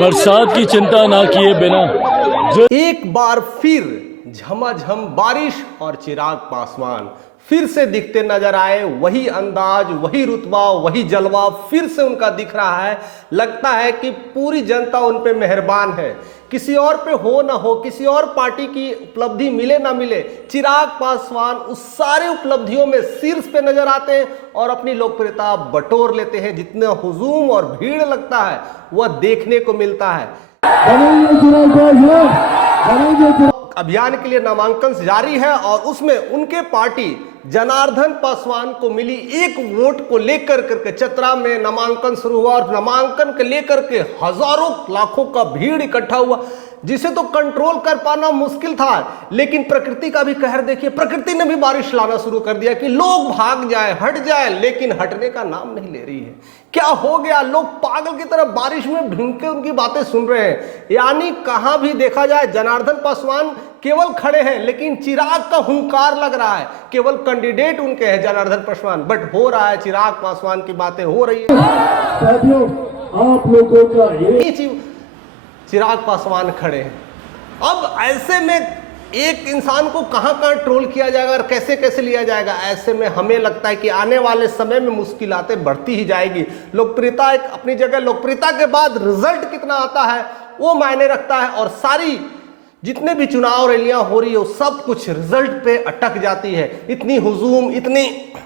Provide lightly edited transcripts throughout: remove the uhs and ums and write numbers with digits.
बरसात की चिंता ना किए बिना एक बार फिर झमाझम बारिश और चिराग पासवान फिर से दिखते नजर आए। वही अंदाज, वही रुतबा, वही जलवा फिर से उनका दिख रहा है। लगता है कि पूरी जनता उन पे मेहरबान है। किसी और पे हो ना हो, किसी और पार्टी की उपलब्धि मिले ना मिले, चिराग पासवान उस सारे उपलब्धियों में शीर्ष पे नजर आते हैं और अपनी लोकप्रियता बटोर लेते हैं। जितना हुजूम और भीड़ लगता है वह देखने को मिलता है। अभियान के लिए नामांकन जारी है और उसमें उनके पार्टी जनार्दन पासवान को मिली एक वोट को लेकर करके चतरा में नामांकन शुरू हुआ और नामांकन के लेकर के हजारों लाखों का भीड़ इकट्ठा हुआ, जिसे तो कंट्रोल कर पाना मुश्किल था। लेकिन प्रकृति का भी कहर देखिए, प्रकृति ने भी बारिश लाना शुरू कर दिया कि लोग भाग जाए, हट जाए, लेकिन हटने का नाम नहीं ले रही है। क्या हो गया? लोग पागल की तरह बारिश में भीग के उनकी बातें सुन रहे हैं। यानी कहां भी देखा जाए जनार्दन पासवान केवल खड़े हैं, लेकिन चिराग का हुंकार लग रहा है। केवल कैंडिडेट उनके हैं जनार्दन पासवान, बट हो रहा है चिराग पासवान की बातें हो रही है। साथियों, आप लोगों का ये चिराग पासवान खड़े हैं। अब ऐसे में एक इंसान को कहां कहां ट्रोल किया जाएगा और कैसे कैसे लिया जाएगा, ऐसे में हमें लगता है कि आने वाले समय में मुश्किलातें बढ़ती ही जाएगी। लोकप्रियता एक अपनी जगह, लोकप्रियता के बाद रिजल्ट कितना आता है वो मायने रखता है। और सारी जितने भी चुनाव रैलियां हो रही है सब कुछ रिजल्ट पे अटक जाती है। इतनी हुजूम,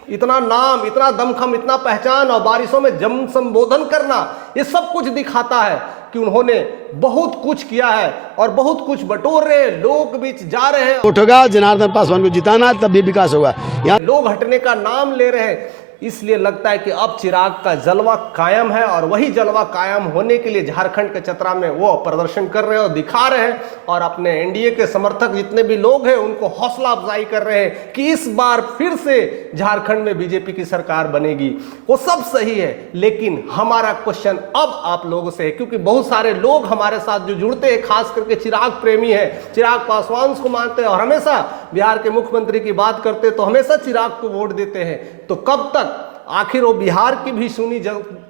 इतना नाम, इतना दमखम, इतना पहचान और बारिशों में जन संबोधन करना, ये सब कुछ दिखाता है कि उन्होंने बहुत कुछ किया है और बहुत कुछ बटोर रहे हैं, लोग के बीच जा रहे हैं। उठेगा जनार्दन पासवान को जिताना तभी विकास होगा। यहाँ लोग हटने का नाम ले रहे हैं। इसलिए लगता है कि अब चिराग का जलवा कायम है और वही जलवा कायम होने के लिए झारखंड के चतरा में वो प्रदर्शन कर रहे हैं और दिखा रहे हैं और अपने एनडीए के समर्थक जितने भी लोग हैं उनको हौसला अफजाई कर रहे हैं कि इस बार फिर से झारखंड में बीजेपी की सरकार बनेगी। वो सब सही है, लेकिन हमारा क्वेश्चन अब आप लोगों से है, क्योंकि बहुत सारे लोग हमारे साथ जो जुड़ते हैं, खास करके चिराग प्रेमी है, चिराग पासवान को मानते हैं और हमेशा बिहार के मुख्यमंत्री की बात करते तो हमेशा चिराग को वोट देते हैं। तो कब तक आखिर वो बिहार की भी सुनी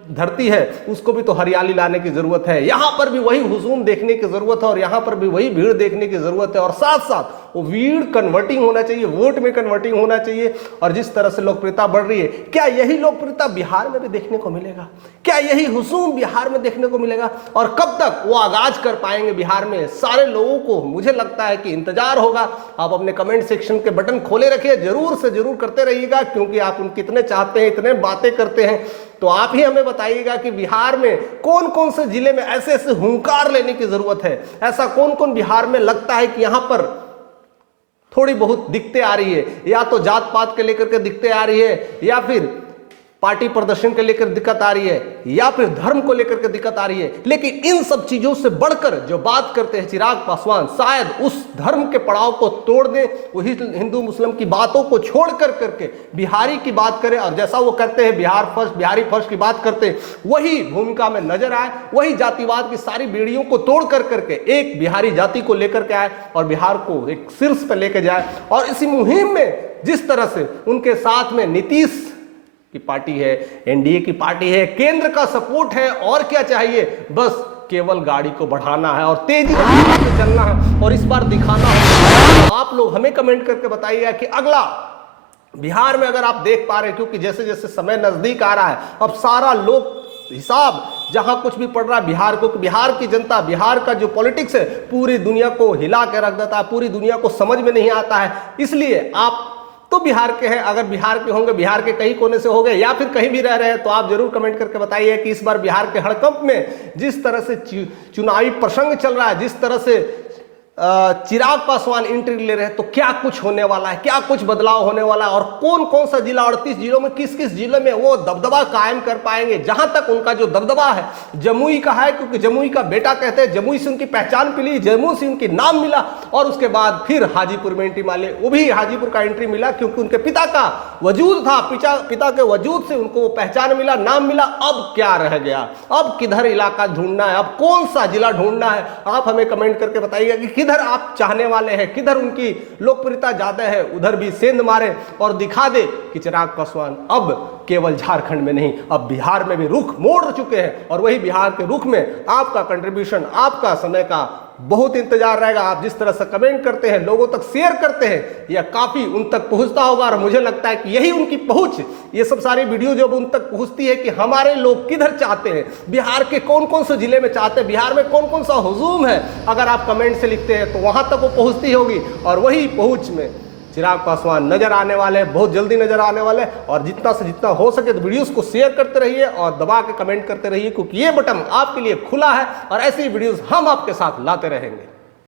धरती है, उसको भी तो हरियाली लाने की जरूरत है। यहां पर भी वही हुजूम देखने की जरूरत है और यहां पर भी वही भीड़ देखने की जरूरत है और साथ साथ वो भीड़ कन्वर्टिंग होना चाहिए, वोट में कन्वर्टिंग होना चाहिए। और जिस तरह से लोकप्रियता बढ़ रही है, क्या यही लोकप्रियता बिहार में भी देखने को मिलेगा? क्या यही हुजूम बिहार में देखने को मिलेगा? और कब तक वो आगाज कर पाएंगे बिहार में? सारे लोगों को मुझे लगता है कि इंतजार होगा। आप अपने कमेंट सेक्शन के बटन खोले रखिए, जरूर से जरूर करते रहिएगा, क्योंकि आप उन कितने चाहते हैं, इतने बातें करते हैं। तो आप ही हमें बताइएगा कि बिहार में कौन कौन से जिले में ऐसे ऐसे हुंकार लेने की जरूरत है। ऐसा कौन कौन बिहार में लगता है कि यहां पर थोड़ी बहुत दिक्कतें आ रही है, या तो जात पात के लेकर के दिक्कतें आ रही है, या फिर पार्टी प्रदर्शन के लेकर दिक्कत आ रही है, या फिर धर्म को लेकर के दिक्कत आ रही है। लेकिन इन सब चीजों से बढ़कर जो बात करते हैं चिराग पासवान, शायद उस धर्म के पड़ाव को तोड़ दें, वही हिंदू मुस्लिम की बातों को छोड़ कर करके बिहारी की बात करें और जैसा वो करते हैं बिहार फर्स्ट, बिहारी फर्स्ट की बात करते हैं, वही भूमिका में नजर आए, वही जातिवाद की सारी बेड़ियों को तोड़ कर करके एक बिहारी जाति को लेकर के आए और बिहार को एक शीर्ष पर लेकर जाए। और इसी मुहिम में जिस तरह से उनके साथ में नीतीश की पार्टी है, एनडीए की पार्टी है, केंद्र का सपोर्ट है, और क्या चाहिए? बस केवल गाड़ी को बढ़ाना है और तेजी से चलना है और इस बार दिखाना है। आप लोग हमें कमेंट करके बताइएगा कि अगला बिहार में अगर आप देख पा रहे हैं, क्योंकि जैसे जैसे समय नजदीक आ रहा है, अब सारा लोग हिसाब जहां कुछ भी पड़ रहा है बिहार को, बिहार की जनता, बिहार का जो पॉलिटिक्स है पूरी दुनिया को हिला के रख देता है, पूरी दुनिया को समझ में नहीं आता है। इसलिए आप तो बिहार के हैं, अगर बिहार के होंगे, बिहार के कहीं कोने से हो गए या फिर कहीं भी रह रहे हैं, तो आप जरूर कमेंट करके बताइए कि इस बार बिहार के हड़कंप में जिस तरह से चुनावी प्रसंग चल रहा है, जिस तरह से चिराग पासवान एंट्री ले रहे हैं, तो क्या कुछ होने वाला है, क्या कुछ बदलाव होने वाला है और कौन कौन सा जिला, 38 जिलों में किस किस जिले में वो दबदबा कायम कर पाएंगे। जहां तक उनका जो दबदबा है जमुई का है, क्योंकि जमुई का बेटा कहते हैं, जमुई से उनकी पहचान मिली, जमुई से उनकी नाम मिला और उसके बाद फिर हाजीपुर में एंट्री माले, वो भी हाजीपुर का एंट्री मिला क्योंकि उनके पिता का वजूद था, पिता के वजूद से उनको वो पहचान मिला, नाम मिला। अब क्या रह गया? अब किधर इलाका ढूंढना है, अब कौन सा जिला ढूंढना है? आप हमें कमेंट करके बताइएगा कि किधर आप चाहने वाले हैं, किधर उनकी लोकप्रियता ज्यादा है, उधर भी सेंध मारे और दिखा दे कि चिराग पासवान अब केवल झारखंड में नहीं, अब बिहार में भी रुख मोड़ चुके हैं और वही बिहार के रुख में आपका कंट्रीब्यूशन, आपका समय का बहुत इंतजार रहेगा। आप जिस तरह से कमेंट करते हैं, लोगों तक शेयर करते हैं, यह काफी उन तक पहुंचता होगा और मुझे लगता है कि यही उनकी पहुंच, ये सब सारी वीडियो जब उन तक पहुंचती है कि हमारे लोग किधर चाहते हैं, बिहार के कौन कौन से जिले में चाहते हैं, बिहार में कौन कौन सा हुजूम है, अगर आप कमेंट से लिखते हैं तो वहां तक वो पहुंचती होगी और वही पहुंच में चिराग पासवान नजर आने वाले हैं, बहुत जल्दी नजर आने वाले हैं। और जितना से जितना हो सके तो वीडियोस को शेयर करते रहिए और दबा के कमेंट करते रहिए, क्योंकि ये बटन आपके लिए खुला है और ऐसी वीडियोस हम आपके साथ लाते रहेंगे।